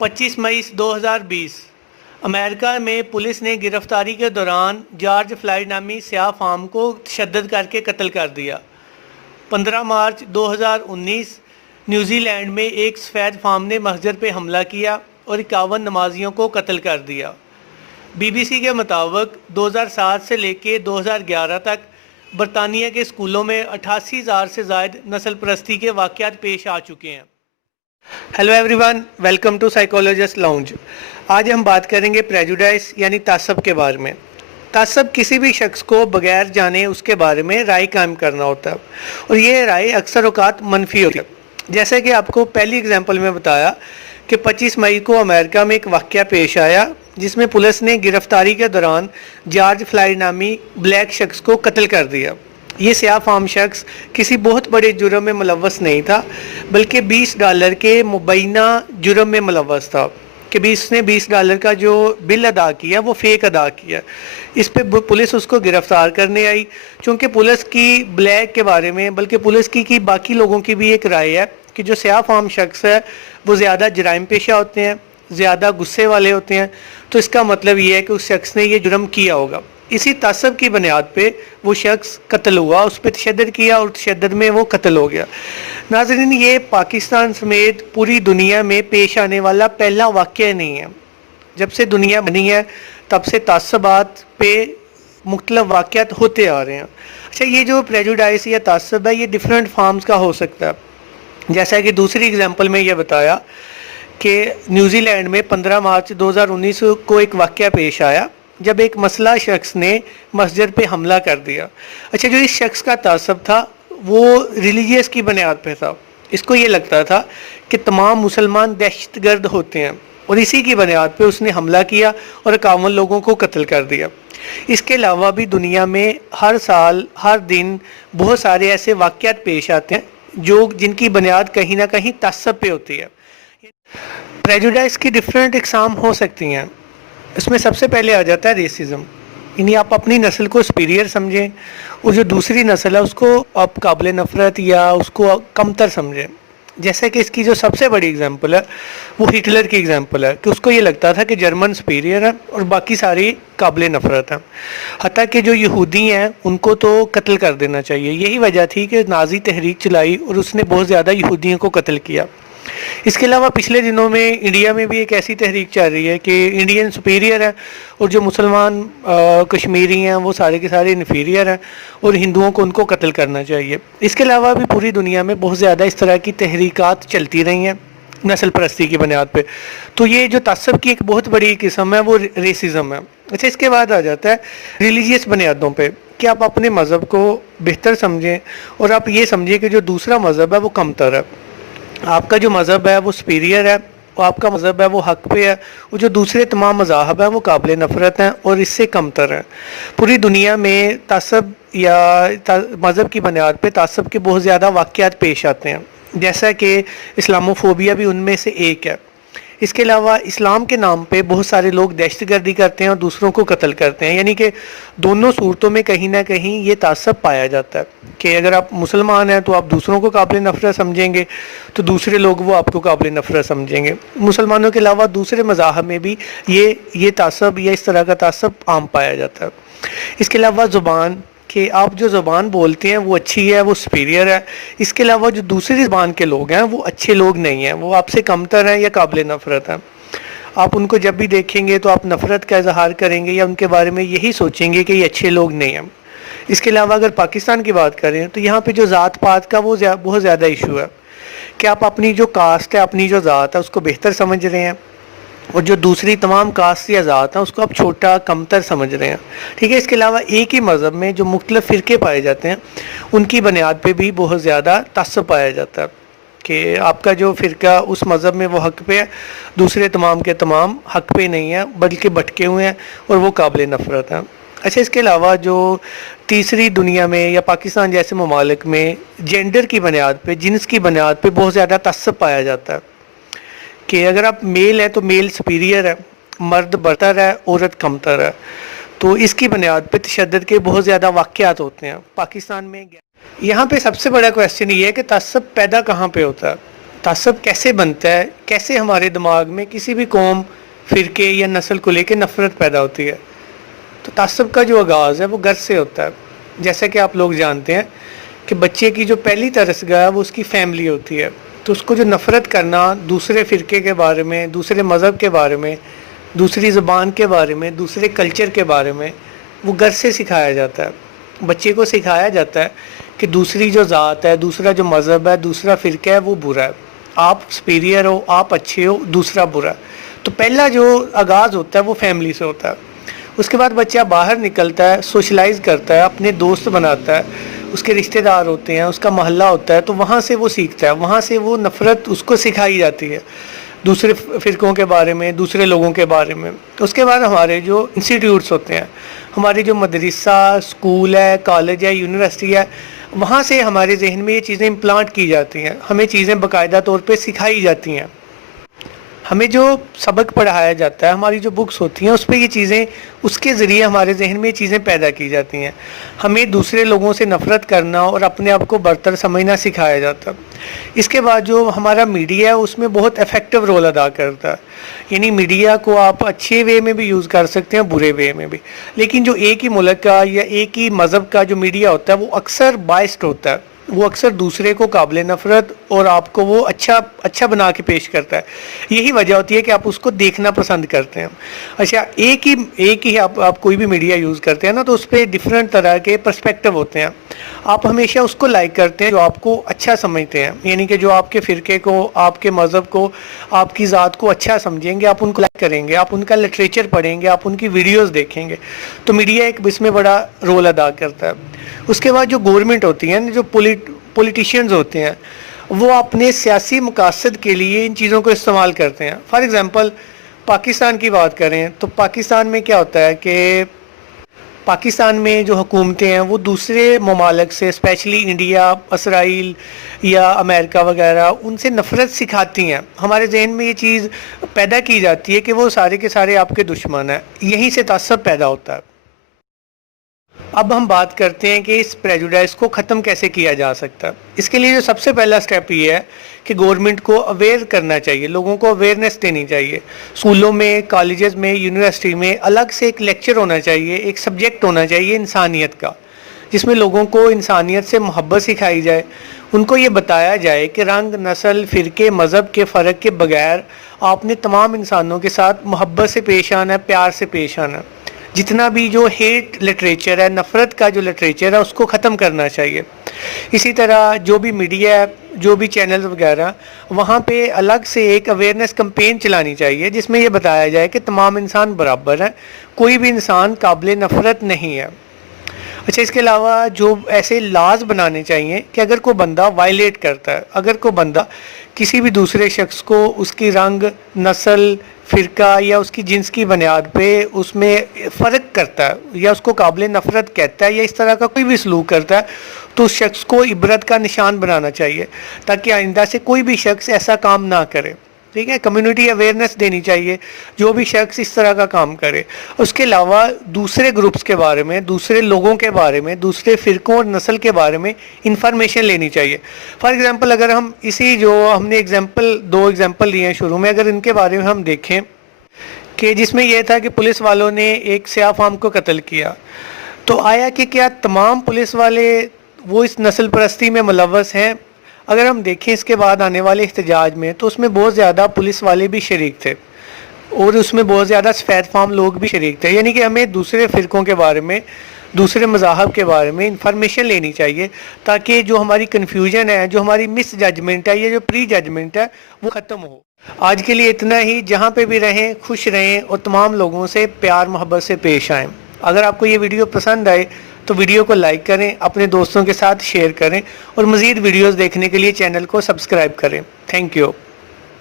25 मई 2020 America में police ने गिरफ्तारी के दौरान जॉर्ज फ्लॉयड नामी स्याह फार्म को तशद्दुद करके कत्ल कर दिया। 15 मार्च 2019 न्यूजीलैंड में एक सफ़ेद फार्म ने मस्जिद पर हमला किया और 51 नमाजियों को कत्ल कर दिया। BBC के मुताबिक 2007 से लेकर 2011 तक बरतानिया के स्कूलों में 88,000 से ज़ायद नस्ल परस्ती के वाक़यात पेश आ चुके हैं। Hello everyone, welcome to psychologist lounge. आज हम बात करेंगे प्रेजुडाइस यानी तासब के बारे में। तासब किसी भी शख्स को बगैर जाने उसके बारे में राय कायम करना होता है और ये राय अक्सर औक़ात मनफी होती है। जैसे कि आपको पहली एग्जांपल में बताया कि 25 मई को अमेरिका में एक वाक़या पेश आया जिसमें पुलिस ने गिरफ्तारी के दौरान जॉर्ज फ्लॉयड नामी ब्लैक शख्स को कत्ल कर दिया। ये स्याह फार्म शख्स किसी बहुत बड़े जुर्म में मुलव्वस नहीं था, बल्कि $20 के मुबैना जुर्म में मुलव्वस था कि इसने $20 का जो बिल अदा किया वो फ़ेक अदा किया। इस पे पुलिस उसको गिरफ़्तार करने आई। चूँकि पुलिस की ब्लैक के बारे में बल्कि पुलिस की बाकी लोगों की भी एक राय है कि जो स्याह फार्म शख्स है वो ज़्यादा जराइम पेशा होते हैं, ज़्यादा गुस्से वाले होते हैं, तो इसका मतलब ये है कि उस शख्स ने ये जुर्म किया होगा। इसी तासब की बुनियाद पे वो शख्स कत्ल हुआ, उस पर तशद्दुद किया और तशद्दुद में वो कत्ल हो गया। नाज़रीन, ये पाकिस्तान समेत पूरी दुनिया में पेश आने वाला पहला वाक़या नहीं है। जब से दुनिया बनी है तब से तासबात पे मुख्तलिफ वाक़यात होते आ रहे हैं। अच्छा, ये जो प्रेजुडाइस या तासब है ये डिफरेंट फॉर्म्स का हो सकता है। जैसा कि दूसरी एग्जांपल में ये बताया कि न्यूजीलैंड में 15 मार्च 2019 को एक वाक़या पेश आया जब एक मसला शख्स ने मस्जिद पे हमला कर दिया। अच्छा, जो इस शख्स का तासब था वो रिलीजियस की बुनियाद पे था। इसको ये लगता था कि तमाम मुसलमान दहशतगर्द होते हैं और इसी की बुनियाद पे उसने हमला किया और 51 लोगों को कत्ल कर दिया। इसके अलावा भी दुनिया में हर साल हर दिन बहुत सारे ऐसे वाक़यात पेश आते हैं जिनकी बुनियाद कहीं ना कहीं तासब पे होती है। प्रेजुडाइस की डिफरेंट इकसाम हो सकती हैं। इसमें सबसे पहले आ जाता है रेसिज्म, यानी आप अपनी नस्ल को सुपीरियर समझें और जो दूसरी नस्ल है उसको आप काबिल नफ़रत या उसको कमतर समझें। जैसे कि इसकी जो सबसे बड़ी एग्जांपल है वो हिटलर की एग्जांपल है कि उसको ये लगता था कि जर्मन सुपीरियर है और बाकी सारी काबिल नफ़रत हैं। हत्ता कि जो यहूदी हैं उनको तो कत्ल कर देना चाहिए। यही वजह थी कि नाज़ी तहरीक चलाई और उसने बहुत ज़्यादा यहूदियों को कत्ल किया। इसके अलावा पिछले दिनों में इंडिया में भी एक ऐसी तहरीक चल रही है कि इंडियन सुपीरियर है और जो मुसलमान कश्मीरी हैं वो सारे के सारे इन्फीरियर हैं और हिंदुओं को उनको कत्ल करना चाहिए। इसके अलावा भी पूरी दुनिया में बहुत ज़्यादा इस तरह की तहरीकात चलती रही हैं नस्ल परस्ती की बुनियाद पे। तो ये जो तासब की एक बहुत बड़ी किस्म है वो रेसिज्म है। अच्छा, इसके बाद आ जाता है रिलीजियस बुनियादों पे कि आप अपने मज़हब को बेहतर समझें और आप ये समझें कि जो दूसरा मज़हब है वो कमतर है। आपका जो मज़हब है वो सुपीरियर है और आपका मज़हब है वो हक़ पे है और जो दूसरे तमाम मज़ाहब हैं वो काबिल नफ़रत हैं और इससे कमतर हैं। पूरी दुनिया में तासब या मज़हब की बुनियाद पे तासब के बहुत ज़्यादा वाक़यात पेश आते हैं, जैसा कि इस्लामोफोबिया भी उनमें से एक है। इसके अलावा इस्लाम के नाम पे बहुत सारे लोग दहशतगर्दी करते हैं और दूसरों को कत्ल करते हैं, यानी कि दोनों सूरतों में कहीं ना कहीं ये तासब पाया जाता है कि अगर आप मुसलमान हैं तो आप दूसरों को काबिल नफ़रत समझेंगे तो दूसरे लोग वो आपको काबिल नफ़रत समझेंगे। मुसलमानों के अलावा दूसरे मज़ाहब में भी ये तासब या इस तरह का तासब आम पाया जाता है। इसके अलावा ज़ुबान कि आप जो ज़ुबान बोलते हैं वो अच्छी है, वो सुपीरियर है। इसके अलावा जो दूसरी ज़बान के लोग हैं वो अच्छे लोग नहीं हैं, वो आपसे कमतर हैं या काबिल नफ़रत हैं। आप उनको जब भी देखेंगे तो आप नफ़रत का इजहार करेंगे या उनके बारे में यही सोचेंगे कि ये अच्छे लोग नहीं हैं। इसके अलावा अगर पाकिस्तान की बात करें तो यहाँ पे जो ज़ात पात का वो बहुत ज़्यादा इशू है कि आप अपनी जो कास्ट है, अपनी जो ज़ात है उसको बेहतर समझ रहे हैं और जो दूसरी तमाम कास्ट या ज़ात हैं उसको आप छोटा कमतर समझ रहे हैं। ठीक है, इसके अलावा एक ही मज़हब में जो मुख्तलिफ फ़िरके पाए जाते हैं उनकी बुनियाद पे भी बहुत ज़्यादा तासब पाया जाता है कि आपका जो फ़िरका उस मज़हब में वो हक़ पे है, दूसरे तमाम के तमाम हक़ पे नहीं है बल्कि भटके हुए हैं और वो काबिल नफ़रत हैं। अच्छा, इसके अलावा जो तीसरी दुनिया में या पाकिस्तान जैसे ममालिक में जेंडर की बुनियाद पे, जिन्स की बुनियाद पे बहुत ज़्यादा तासब पाया जाता है कि अगर आप मेल है तो मेल सुपीरियर है, मर्द बरतर है, औरत कमतर है। तो इसकी बुनियाद पे तशद्दुद के बहुत ज़्यादा वाक़यात होते हैं पाकिस्तान में। यहाँ पे सबसे बड़ा क्वेश्चन ये है कि तासब पैदा कहाँ पे होता है। تعصب کیسے بنتا ہے, کیسے ہمارے دماغ میں کسی بھی قوم, فرقے یا نسل کو لے کے نفرت پیدا ہوتی ہے. تو تعصب کا جو آغاز ہے وہ گھر سے ہوتا ہے. جیسا کہ آپ لوگ جانتے ہیں کہ بچے کی جو پہلی طرزگاہ ہے وہ اس کی فیملی ہوتی ہے. تو اس کو جو نفرت کرنا دوسرے فرقے کے بارے میں, دوسرے مذہب کے بارے میں, دوسری زبان کے بارے میں, دوسرے کلچر کے بارے میں, وہ گھر سے سکھایا جاتا ہے. بچے کو سکھایا جاتا ہے کہ دوسری جو ذات ہے, دوسرا جو مذہب ہے, دوسرا فرقہ ہے وہ برا ہے, آپ سپیریئر ہو, آپ اچھے ہو, دوسرا برا ہے. تو پہلا جو آغاز ہوتا ہے وہ فیملی سے ہوتا ہے. اس کے بعد بچہ باہر نکلتا ہے, سوشلائز کرتا ہے, اپنے دوست بناتا ہے, اس کے رشتہ دار ہوتے ہیں, اس کا محلہ ہوتا ہے, تو وہاں سے وہ سیکھتا ہے, وہاں سے وہ نفرت اس کو سکھائی جاتی ہے دوسرے فرقوں کے بارے میں, دوسرے لوگوں کے بارے میں. اس کے بعد ہمارے جو انسٹیٹیوٹس ہوتے ہیں, ہمارے جو مدرسہ, اسکول ہے, کالج ہے, یونیورسٹی ہے, وہاں سے ہمارے ذہن میں یہ چیزیں امپلانٹ کی جاتی ہیں, ہمیں چیزیں باقاعدہ طور پہ سکھائی جاتی ہیں. ہمیں جو سبق پڑھایا جاتا ہے, ہماری جو بکس ہوتی ہیں اس پہ یہ چیزیں, اس کے ذریعے ہمارے ذہن میں یہ چیزیں پیدا کی جاتی ہیں. ہمیں دوسرے لوگوں سے نفرت کرنا اور اپنے آپ کو برتر سمجھنا سکھایا جاتا ہے. اس کے بعد جو ہمارا میڈیا ہے اس میں بہت افیکٹو رول ادا کرتا ہے. یعنی میڈیا کو آپ اچھے وے میں بھی یوز کر سکتے ہیں, برے وے میں بھی. لیکن جو ایک ہی ملک کا یا ایک ہی مذہب کا جو میڈیا ہوتا ہے وہ اکثر بائسڈ ہوتا ہے, وہ اکثر دوسرے کو قابل نفرت اور آپ کو وہ اچھا بنا کے پیش کرتا ہے. یہی وجہ ہوتی ہے کہ آپ اس کو دیکھنا پسند کرتے ہیں. اچھا, ایک ہی آپ کوئی بھی میڈیا یوز کرتے ہیں نا, تو اس پہ ڈفرینٹ طرح کے پرسپیکٹو ہوتے ہیں. آپ ہمیشہ اس کو لائک کرتے ہیں جو آپ کو اچھا سمجھتے ہیں, یعنی کہ جو آپ کے فرقے کو, آپ کے مذہب کو, آپ کی ذات کو اچھا سمجھیں گے, آپ ان کو لائک کریں گے, آپ ان کا لٹریچر پڑھیں گے, آپ ان کی ویڈیوز دیکھیں گے. تو میڈیا ایک اس میں بڑا رول ادا کرتا ہے. اس کے بعد جو گورنمنٹ ہوتی ہیں, جو پولیٹیشینز ہوتے ہیں, وہ اپنے سیاسی مقاصد کے لیے ان چیزوں کو استعمال کرتے ہیں. فار ایگزامپل پاکستان کی بات کریں تو پاکستان میں کیا ہوتا ہے کہ پاکستان میں جو حکومتیں ہیں وہ دوسرے ممالک سے, اسپیشلی انڈیا, اسرائیل یا امریکہ وغیرہ, ان سے نفرت سکھاتی ہیں. ہمارے ذہن میں یہ چیز پیدا کی جاتی ہے کہ وہ سارے کے سارے آپ کے دشمن ہیں. یہیں سے تعصب پیدا ہوتا ہے. اب ہم بات کرتے ہیں کہ اس پریجوڈائز کو ختم کیسے کیا جا سکتا ہے. اس کے لیے جو سب سے پہلا سٹیپ یہ ہے کہ گورنمنٹ کو اویئر کرنا چاہیے, لوگوں کو اویئرنیس دینی چاہیے. اسکولوں میں, کالجز میں, یونیورسٹی میں الگ سے ایک لیکچر ہونا چاہیے, ایک سبجیکٹ ہونا چاہیے انسانیت کا, جس میں لوگوں کو انسانیت سے محبت سکھائی جائے. ان کو یہ بتایا جائے کہ رنگ, نسل, فرقے, مذہب کے فرق کے بغیر آپ نے تمام انسانوں کے ساتھ محبت سے پیش آنا ہے, پیار سے پیش آنا ہے. جتنا بھی جو ہیٹ لٹریچر ہے, نفرت کا جو لٹریچر ہے, اس کو ختم کرنا چاہیے. اسی طرح جو بھی میڈیا ہے, جو بھی چینل وغیرہ, وہاں پہ الگ سے ایک اویئرنیس کمپین چلانی چاہیے جس میں یہ بتایا جائے کہ تمام انسان برابر ہیں, کوئی بھی انسان قابل نفرت نہیں ہے. اچھا, اس کے علاوہ جو ایسے لاز بنانے چاہیے کہ اگر کوئی بندہ وائلیٹ کرتا ہے, اگر کوئی بندہ کسی بھی دوسرے شخص کو اس کی رنگ, نسل, فرقہ یا اس کی جنس کی بنیاد پہ اس میں فرق کرتا ہے یا اس کو قابل نفرت کہتا ہے یا اس طرح کا کوئی بھی سلوک کرتا ہے, تو اس شخص کو عبرت کا نشان بنانا چاہیے تاکہ آئندہ سے کوئی بھی شخص ایسا کام نہ کرے. ٹھیک ہے, کمیونٹی اویئرنیس دینی چاہیے جو بھی شخص اس طرح کا کام کرے. اس کے علاوہ دوسرے گروپس کے بارے میں, دوسرے لوگوں کے بارے میں, دوسرے فرقوں اور نسل کے بارے میں انفارمیشن لینی چاہیے. فار ایگزامپل اگر ہم اسی جو ہم نے دو ایگزامپل دیے ہیں شروع میں, اگر ان کے بارے میں ہم دیکھیں کہ جس میں یہ تھا کہ پولیس والوں نے ایک سیاہ فام کو قتل کیا, تو آیا کہ کیا تمام پولیس والے وہ اس نسل پرستی میں ملوث ہیں؟ اگر ہم دیکھیں اس کے بعد آنے والے احتجاج میں تو اس میں بہت زیادہ پولیس والے بھی شریک تھے اور اس میں بہت زیادہ سفید فام لوگ بھی شریک تھے. یعنی کہ ہمیں دوسرے فرقوں کے بارے میں, دوسرے مذاہب کے بارے میں انفارمیشن لینی چاہیے تاکہ جو ہماری کنفیوژن ہے, جو ہماری مس ججمنٹ ہے یا جو پری ججمنٹ ہے وہ ختم ہو. آج کے لیے اتنا ہی. جہاں پہ بھی رہیں خوش رہیں اور تمام لوگوں سے پیار محبت سے پیش آئیں. اگر آپ کو یہ ویڈیو پسند آئے تو ویڈیو کو لائک کریں, اپنے دوستوں کے ساتھ شیئر کریں اور مزید ویڈیوز دیکھنے کے لیے چینل کو سبسکرائب کریں. Thank you.